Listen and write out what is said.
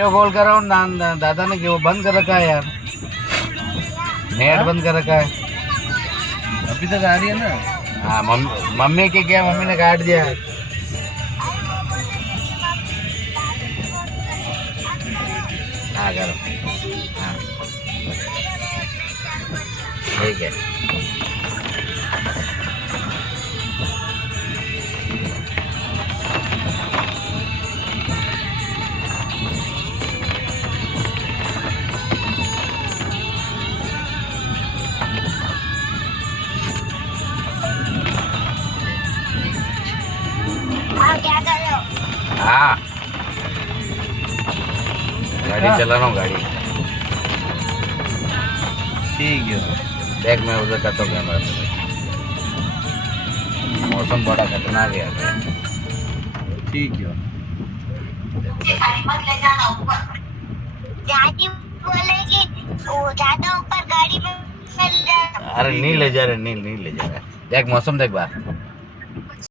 Video call कर रहा हूँ दादा ने वो बंद कर रखा है यार, नेट बंद कर रखा है। अभी तक आ रही है ना। हाँ मम्मी के क्या, मम्मी ने काट दिया है। हाँ करो, हाँ ठीक है। क्या कर रहे हो? हाँ गाड़ी चला रहा हूँ, गाड़ी। ठीक है, देख मैं उधर करता हूँ कैमरा से। मौसम बड़ा खतरनाक है। ठीक है। दादी बोलेगी वो ज्यादा ऊपर गाड़ी में ले जाना। अरे नहीं ले जा रहे, नहीं ले जा रहे। देख मौसम देख बाहर।